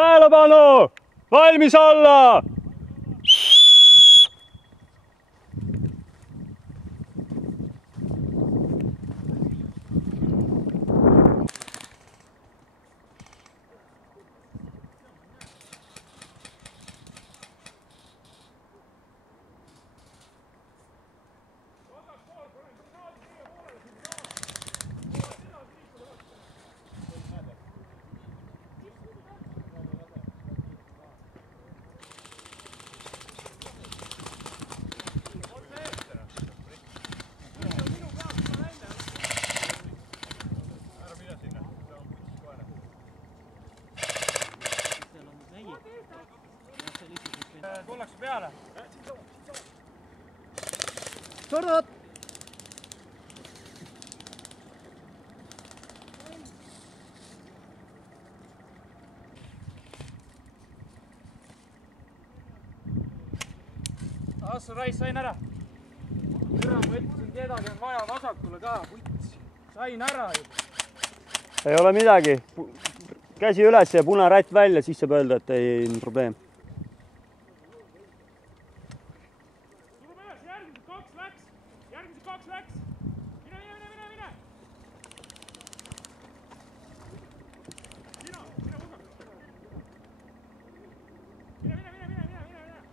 Tähelepanu! Valmis olla! Tullakse peale. Sordad! Assu Rais, sain ära. Türa, ma ütlesin, kedagi on vaja vasakule ka. Sain ära ju. Ei ole midagi. Käsi üles ja punarätt välja, siis saab öelda, et ei on probleem. Järgmised kaks läks. Mine. Mine, Uga. Mine.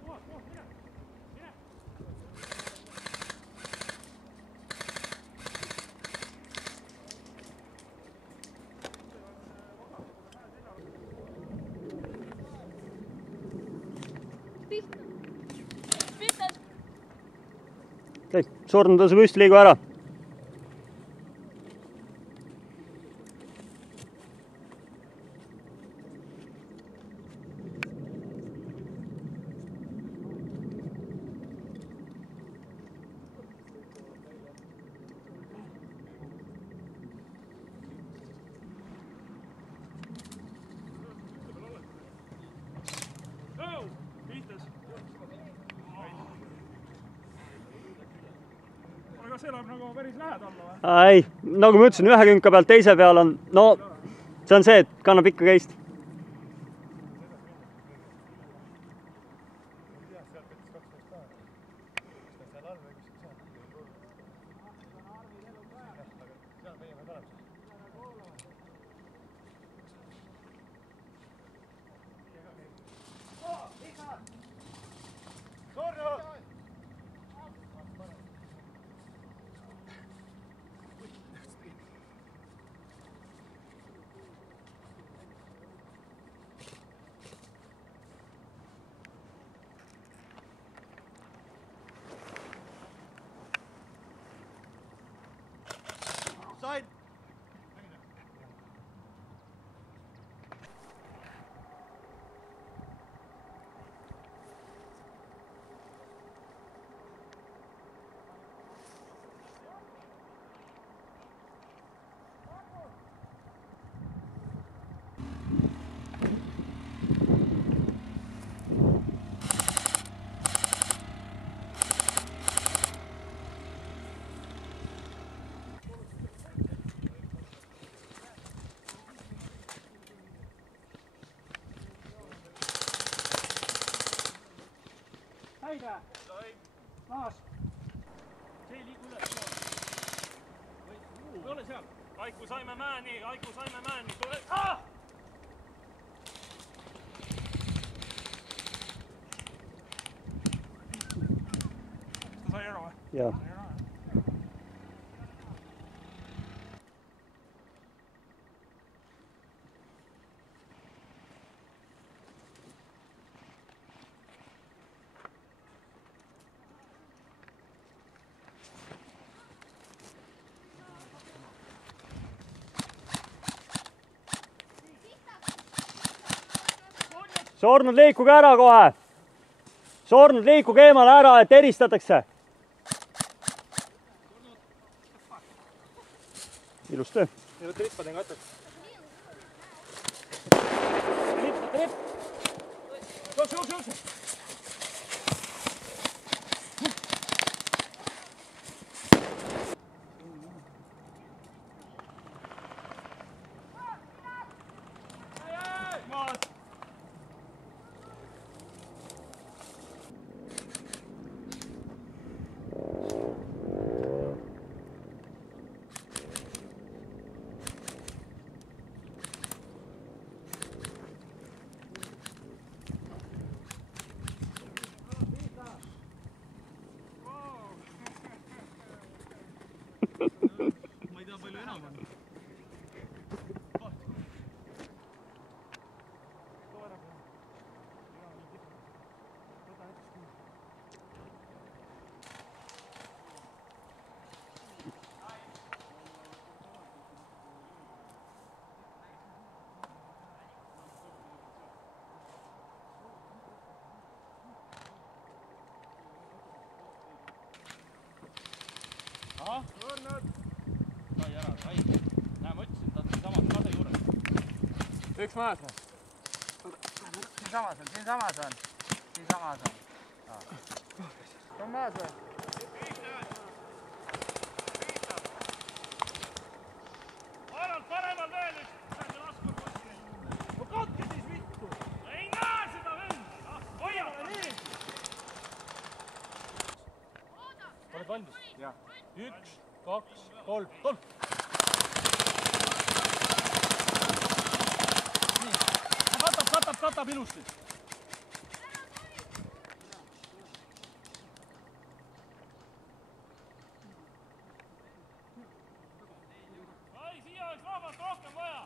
Puhas, mine. Okei, Sorn tõuseb üst, liigu ära. Aga see läheb nagu päris lähedal või? Ei, nagu ma ütlesin, ühe künka pealt teise peal on, no see on see, et kannab ikka keist. Sain! Maas. See ei liigu üles. Või ole seal. Aiku saime mäeni. Tule. Ta sai ära või? Jah. Sornud, liikuge ära kohe. Sornud, liikuge eemale ära, et eristatakse. Ilus töö. Ja võtta rippa, teen katet. Ripp. Jookse. Maas. ahah, sai ära, sai. Näe, ma ütlesin, ta on siinsamas kase juures. Üks maas või? Siinsamas on. On maas või? Ainult paremal veel üks. No katke siis vittu. Ei näe seda veel. Hoia! Oled valmis? Jah. 1, 2, 3, 3. Nii. Katab ilusti. Ai, siia oleks vabalt rohkem vaja.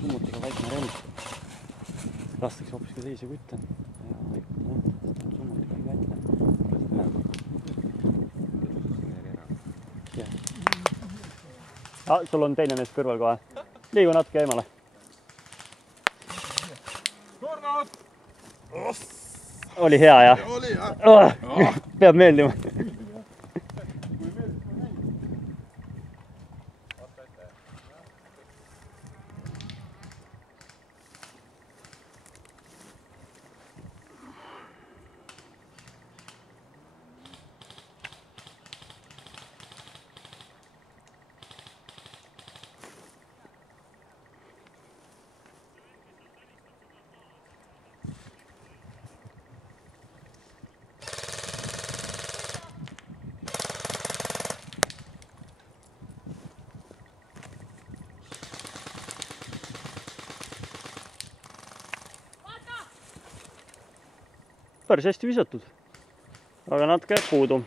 Summutiga väikne relv. Lastakse hoopis ka teisi kutte. Summutiga on väikne. Sul on teine mees kõrval kohe. Liigu natuke eemale. Oli hea, jah? Oli, jah. Peab meeldima. Päris hästi visatud, aga natuke puudu.